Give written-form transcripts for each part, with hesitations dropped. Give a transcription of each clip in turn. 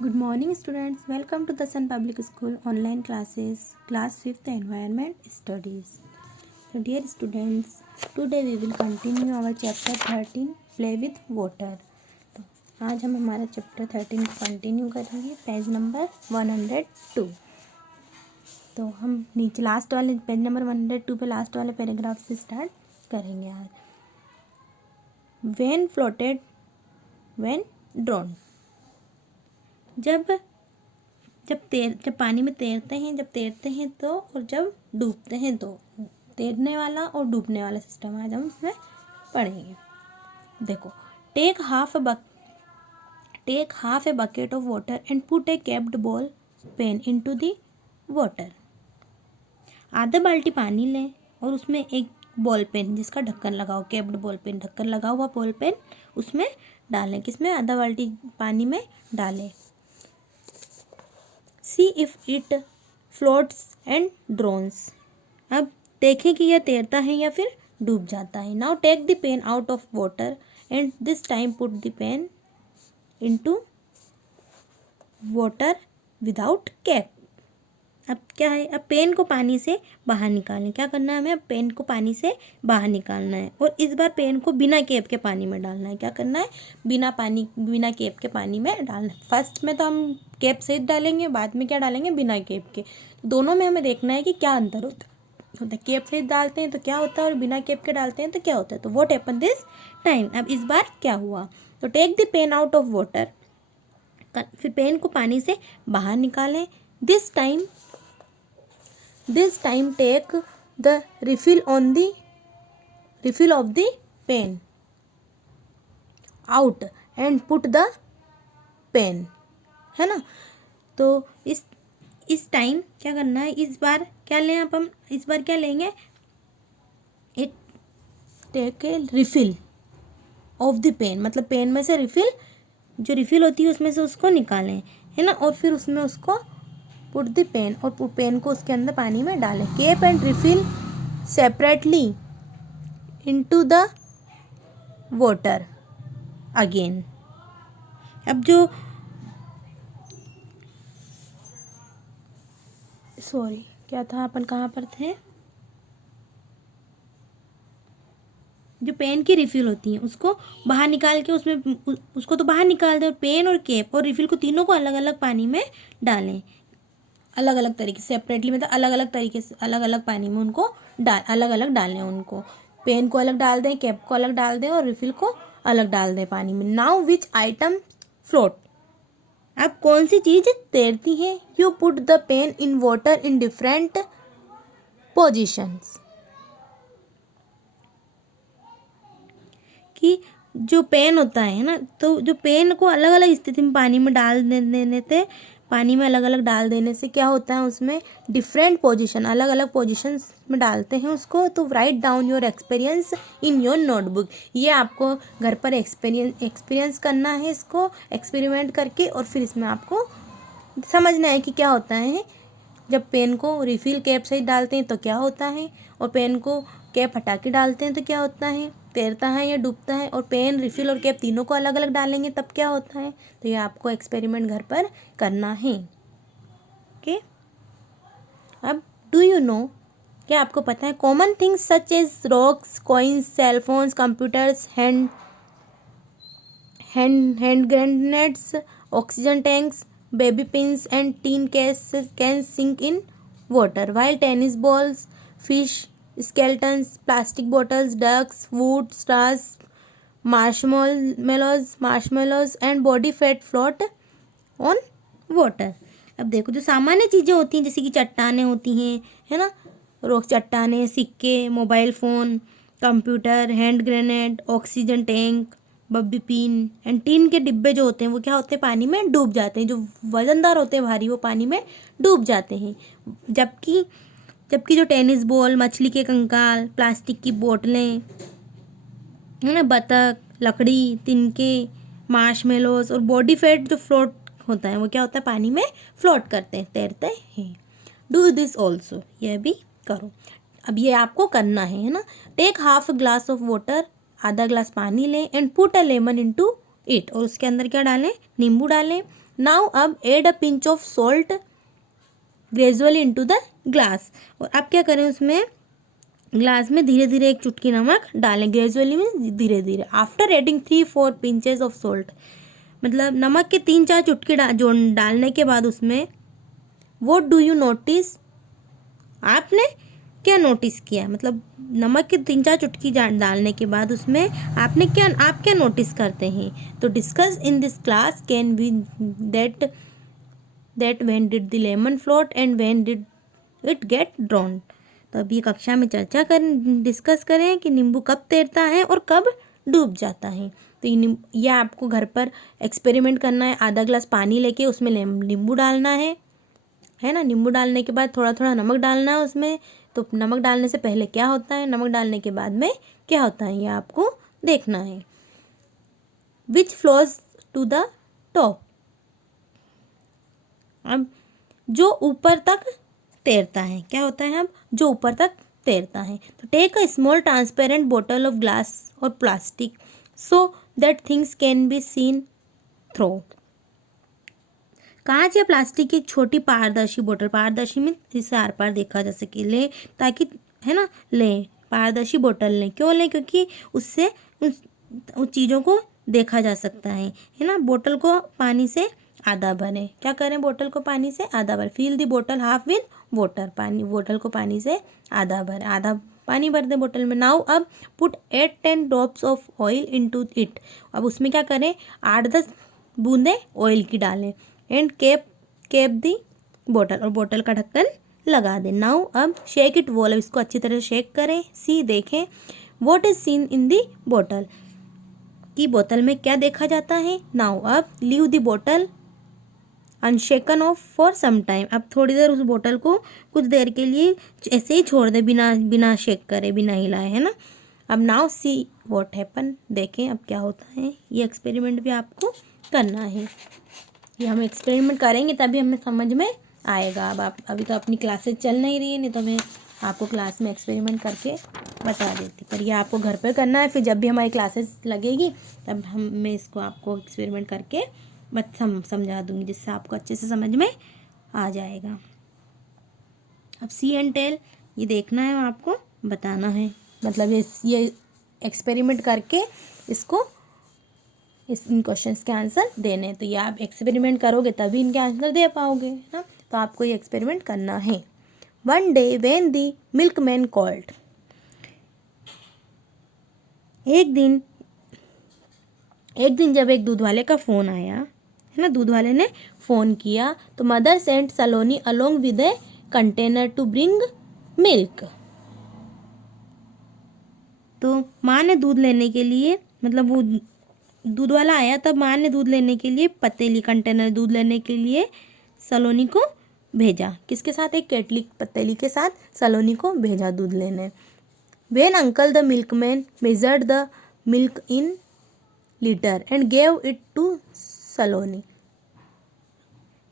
Good morning students, welcome to the Sun Public School online classes, class 5th environment studies. So dear students, today we will continue our chapter 13 play with water. तो आज हम हमारा chapter 13 को continue करेंगे, page number 102. तो हम नीचे last वाले पेज नंबर 102 पे लास्ट वाले पैराग्राफ से स्टार्ट करेंगे आज. When floated, when drowned. जब पानी में तैरते हैं तो और जब डूबते हैं तो तैरने वाला और डूबने वाला सिस्टम आज हम इसमें पढ़ेंगे. देखो, take half a bucket of water and put a capped ball pen into the water. आधा बाल्टी पानी लें और उसमें एक बॉल पेन जिसका ढक्कन लगाओ, कैप्ड बॉल पेन, ढक्कन लगा हुआ बॉल पेन उसमें डालें. किसमें? आधा बाल्टी पानी में डालें. See if it floats and drones. अब देखें कि यह तैरता है या फिर डूब जाता है. Now take the pen out of water and this time put the pen into water without cap. अब क्या है? अब पेन को पानी से बाहर निकालें. क्या करना है हमें? अब पेन को पानी से बाहर निकालना है और इस बार पेन को बिना कैप के पानी में डालना है. क्या करना है? बिना कैप के पानी में डालना है. फर्स्ट में तो हम कैप सहित डालेंगे, बाद में क्या डालेंगे? बिना कैप के. दोनों में हमें देखना है कि क्या अंतर होता है. कैप सहित डालते हैं तो क्या होता है और बिना कैप के डालते हैं तो क्या होता है. तो व्हाट हैपन दिस टाइम. अब इस बार क्या हुआ? तो take the pen out of water. फिर पेन को पानी से बाहर निकालें. This time take the refill of the pen out and put the pen. है ना? तो इस टाइम क्या करना है? इस बार क्या लें? अब हम इस बार क्या लेंगे? एक take a refill of the pen, मतलब पेन में से जो रिफिल होती है उसमें से उसको निकालें, है ना. और फिर उसमें उसको पुट द पेन, और पेन को उसके अंदर पानी में डालें. Cap and refill separately into the water again. अब क्या था, अपन कहाँ पर थे? जो पेन की रिफिल होती है उसको बाहर निकाल के उसको तो बाहर निकाल दें और पेन और कैप और रिफिल को तीनों को अलग अलग पानी में डालें. अलग अलग तरीके से सेपरेटली, मतलब अलग अलग तरीके से अलग अलग पानी में उनको अलग अलग डालें. उनको पेन को अलग डाल दें, कैप को अलग डाल दें और रिफिल को अलग डाल दें पानी में. Now which item float. अब कौन सी चीज़ तैरती है? You put the pain in water in different positions. कि जो पेन होता है ना, तो जो पेन को अलग अलग स्थिति में पानी में डाल देने से, पानी में अलग अलग डाल देने से क्या होता है? उसमें डिफरेंट पोजीशन, अलग अलग पोजीशंस में डालते हैं उसको. तो write down your experience in your notebook. ये आपको घर पर एक्सपीरियंस करना है, इसको एक्सपेरिमेंट करके, और फिर इसमें आपको समझना है कि क्या होता है जब पेन को रिफिल कैप से डालते हैं तो क्या होता है, और पेन को कैप हटा के डालते हैं तो क्या होता है, तैरता है या डूबता है. और पेन, रिफिल और कैप तीनों को अलग अलग डालेंगे तब क्या होता है. तो ये आपको एक्सपेरिमेंट घर पर करना है. ओके. अब डू यू नो, क्या आपको पता है? Common things such as rocks, coins, cellphones, computers, hand grenades, oxygen tanks, baby pins and tin can sink in water, while tennis balls, fish skeletons, plastic bottles, ducks, wood, stars, marshmallows and body fat float on water. अब देखो, जो सामान्य चीज़ें होती हैं जैसे कि चट्टानें होती हैं, है ना, रोक चट्टानें, सिक्के, mobile phone, computer, hand grenade, oxygen tank, Baby pin and teen के डिब्बे जो होते हैं वो क्या होते हैं? पानी में डूब जाते हैं. जो वजनदार होते हैं, भारी, वो पानी में डूब जाते हैं. जबकि जो टेनिस बॉल, मछली के कंकाल, प्लास्टिक की बोतलें, है ना, बतख, लकड़ी, तिनके, मार्शमेलोस और बॉडी फैट जो फ्लोट होता है वो क्या होता है? पानी में फ्लोट करते हैं, तैरते हैं. Do this also. यह भी करो. अब ये आपको करना है ना. Take half glass of water. आधा ग्लास पानी लें and put a lemon into it. और उसके अंदर क्या डालें? नींबू डालें. नाउ अब add a pinch of salt gradually into the glass. और आप क्या करें, उसमें ग्लास में धीरे धीरे एक चुटकी नमक डालें। ग्रेजुअली में धीरे धीरे। After adding 3-4 pinches of salt, मतलब नमक के 3-4 चुटकी जो डालने के बाद उसमें व्हाट डू यू नोटिस, आपने क्या नोटिस किया, मतलब नमक की 3-4 चुटकी डालने के बाद उसमें आप क्या नोटिस करते हैं। तो discuss in this class can be that when did the lemon float and when did it get drawn. तो अभी कक्षा में चर्चा करें, डिस्कस करें कि नींबू कब तैरता है और कब डूब जाता है। तो ये आपको घर पर एक्सपेरिमेंट करना है। आधा ग्लास पानी लेके उसमें नींबू डालना है ना। नींबू डालने के बाद थोड़ा थोड़ा नमक डालना है उसमें। तो नमक डालने से पहले क्या होता है, नमक डालने के बाद में क्या होता है, ये आपको देखना है। Which flows to the top, अब जो ऊपर तक तैरता है, क्या होता है, अब जो ऊपर तक तैरता है। तो टेक अ स्मॉल ट्रांसपेरेंट बोतल ऑफ ग्लास और plastic so that things can be seen through. कांच या प्लास्टिक की एक छोटी पारदर्शी बोतल, पारदर्शी में जिससे आर पार देखा जा सके, ले, ताकि, है ना, लें पारदर्शी बोतल लें। क्यों लें, क्योंकि उससे उन चीज़ों को देखा जा सकता है ना। बोतल को पानी से आधा भरें, क्या करें, बोतल को पानी से आधा भरें। फिल दी बोतल हाफ विद वाटर, पानी, बोतल को पानी से आधा भरें, आधा पानी भर दें बोतल में। नाउ अब put 8-10 drops of oil into it, अब उसमें क्या करें, 8-10 बूंदें ऑयल की डालें। एंड केप दी बोतल, और बोतल का ढक्कन लगा दें। नाउ अब शेक इट वॉल, अब इसको अच्छी तरह शेक करें। सी, देखें, व्हाट इज सीन इन दी बोतल, की बोतल में क्या देखा जाता है। नाउ अब लीव दी बोतल unshaken off for some time, अब थोड़ी देर उस बोतल को कुछ देर के लिए ऐसे ही छोड़ दे, बिना शेक करे, बिना हिलाए, है ना। अब नाउ सी व्हाट हैपन, देखें अब क्या होता है। ये एक्सपेरिमेंट भी आपको करना है। ये हम एक्सपेरिमेंट करेंगे तभी हमें समझ में आएगा। अब आप अभी तो अपनी क्लासेस चल नहीं रही है, नहीं तो मैं आपको क्लास में एक्सपेरिमेंट करके बता देती, पर ये आपको घर पर करना है। फिर जब भी हमारी क्लासेस लगेगी तब मैं इसको आपको एक्सपेरिमेंट करके समझा दूंगी, जिससे आपको अच्छे से समझ में आ जाएगा। अब सी एंड टेल, ये देखना है, आपको बताना है, मतलब ये एक्सपेरिमेंट करके इन क्वेश्चंस के आंसर देने। तो ये आप एक्सपेरिमेंट करोगे तभी इनके आंसर दे पाओगे, है ना। तो आपको ये एक्सपेरिमेंट करना है। One day when the milkman called, एक दिन जब एक दूध वाले का फ़ोन आया, है ना, दूध वाले ने फ़ोन किया, तो mother sent Saloni along with a container to bring milk. तो माँ ने दूध लेने के लिए, मतलब वो दूध वाला आया तब माँ ने दूध लेने के लिए पतीली, कंटेनर दूध लेने के लिए सलोनी को भेजा। किसके साथ, एक केटली, पतीली के साथ सलोनी को भेजा दूध लेने। When uncle the milkman measured the milk in litre and gave it to Saloni,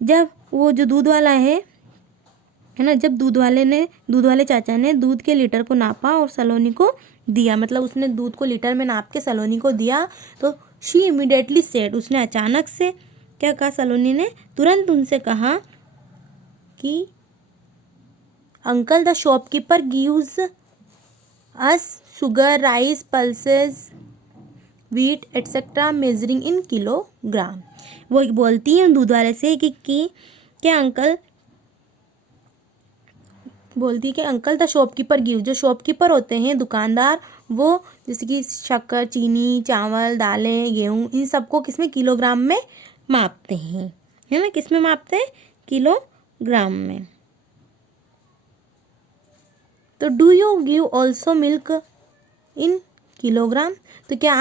जब वो जो दूध वाला है ना, जब दूध वाले चाचा ने दूध के लीटर को नापा और सलोनी को दिया, मतलब उसने दूध को लीटर में नाप के सलोनी को दिया, तो शी इमीडिएटली सेड, उसने अचानक से क्या कहा, सलोनी ने तुरंत उनसे कहा कि uncle the shopkeeper gives us sugar, rice, pulses, wheat etcetera measuring in kilogram. वो बोलती है दूध वाले से कि क्या अंकल, बोलती है कि अंकल द शॉपकीपर गिव, जो शॉपकीपर होते हैं, दुकानदार, वो जैसे कि शक्कर, चीनी, चावल, दालें, गेहूँ, इन सबको किसमें, किलोग्राम में मापते हैं, है ना, किसमें मापते हैं, किलोग्राम में। तो do you give also milk in kilogram, तो क्या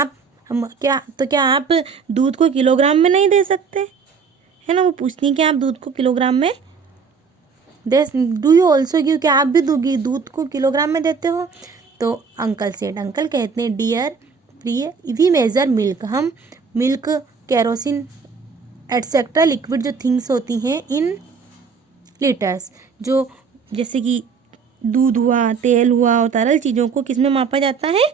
आप दूध को किलोग्राम में नहीं दे सकते, है ना। वो पूछती है कि आप दूध को किलोग्राम में डू यू ऑल्सो गिव, क्या आप भी दूध को किलोग्राम में देते हो। तो अंकल सेड, अंकल कहते हैं, डियर प्रिय, वी मेजर मिल्क, हम मिल्क, केरोसिन एट्सेट्रा लिक्विड जो थिंग्स होती हैं इन लीटर्स, जो जैसे कि दूध हुआ, तेल हुआ और तरल चीज़ों को किस में मापा जाता है,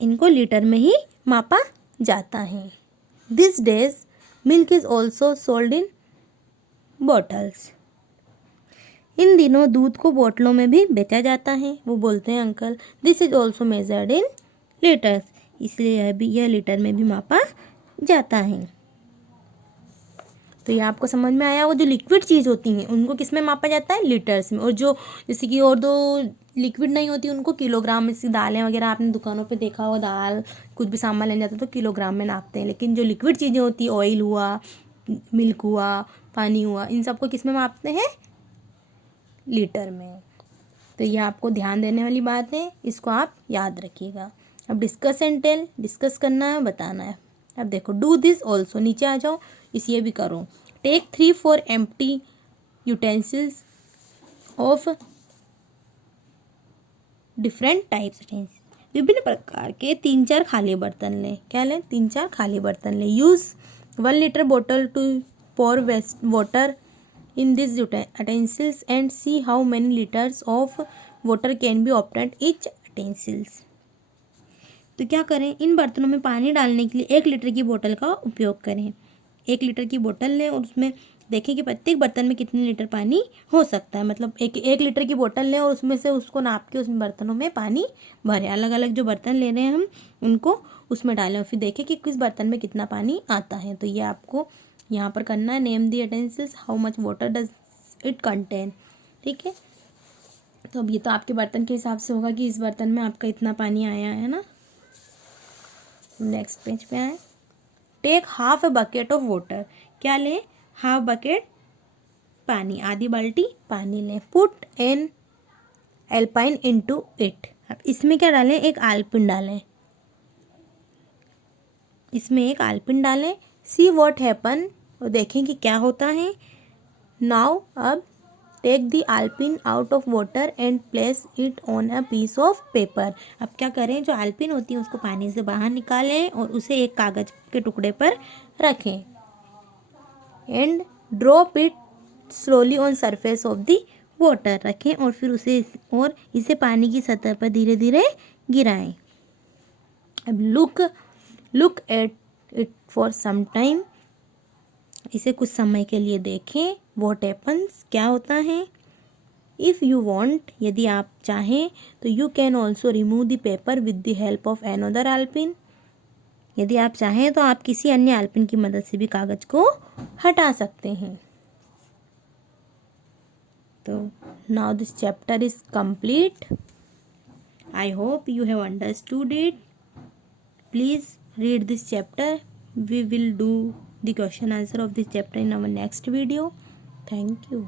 इनको लीटर में ही मापा जाता है। These days, milk is also sold in bottles. इन दिनों दूध को बोतलों में भी बेचा जाता है। वो बोलते हैं uncle this is also measured in litres, इसलिए यह लीटर में भी मापा जाता है। तो ये आपको समझ में आया। वो जो लिक्विड चीज़ होती हैं उनको किस में मापा जाता है? लीटर्स में। और जो जैसे कि और दो लिक्विड नहीं होती उनको किलोग्राम में। जैसे दालें वगैरह आपने दुकानों पे देखा होगा, दाल कुछ भी सामान लेने जाते तो किलोग्राम में नापते हैं। लेकिन जो लिक्विड चीज़ें होती हैं, ऑयल हुआ, मिल्क हुआ, पानी हुआ, इन सबको किस में मापते हैं? लीटर में। तो ये आपको ध्यान देने वाली बात है, इसको आप याद रखिएगा। अब डिस्कस एंड टेल, डिस्कस करना है, बताना है। अब देखो डू दिस ऑल्सो, नीचे आ जाओ, इस ये भी करो। Take 3-4 empty utensils of different types, विभिन्न प्रकार के 3-4 खाली बर्तन लें। क्या लें? 3-4 खाली बर्तन लें। Use 1 litre bottle to pour water in these utensils and see how many liters of water can be obtained each utensils. तो क्या करें? इन बर्तनों में पानी डालने के लिए 1 लीटर की बोतल का उपयोग करें। 1 लीटर की बोतल लें और उसमें देखें कि प्रत्येक बर्तन में कितने लीटर पानी हो सकता है। मतलब एक लीटर की बोतल लें और उसमें से उसको नाप के उसमें बर्तनों में पानी भरें। अलग अलग जो बर्तन ले रहे हैं हम उनको उसमें डालें और फिर देखें कि किस बर्तन में कितना पानी आता है। तो ये आपको यहाँ पर करना है। Name the utensils, how much water does it contain. ठीक है, तो अब ये तो आपके बर्तन के हिसाब से होगा कि इस बर्तन में आपका इतना पानी आया है ना। नेक्स्ट पेज पे आए। Take half a bucket of water, क्या लें? हाफ बकेट पानी, आधी बाल्टी पानी लें। Put an alpine into it, अब इसमें क्या डालें? एक आलपिन डालें। इसमें एक आलपिन डालें। सी वॉट हैपन, और देखें कि क्या होता है। नाउ अब टेक द आलपिन out of water and place it on a piece of paper. अब क्या करें? जो आलपिन होती है उसको पानी से बाहर निकालें और उसे एक कागज के टुकड़े पर रखें। And drop it slowly on surface of the water, रखें और फिर इसे पानी की सतह पर धीरे धीरे गिराएं। अब look at it for some time, इसे कुछ समय के लिए देखें। वॉट हैपन्स, क्या होता है। इफ़ यू वॉन्ट, यदि आप चाहें तो you can also remove the paper with the help of another आलपिन, यदि आप चाहें तो आप किसी अन्य आलपिन की मदद से भी कागज को हटा सकते हैं। तो now this chapter is complete. I hope you have understood it. Please read this chapter. We will do the question answer of this chapter in our next video. Thank you.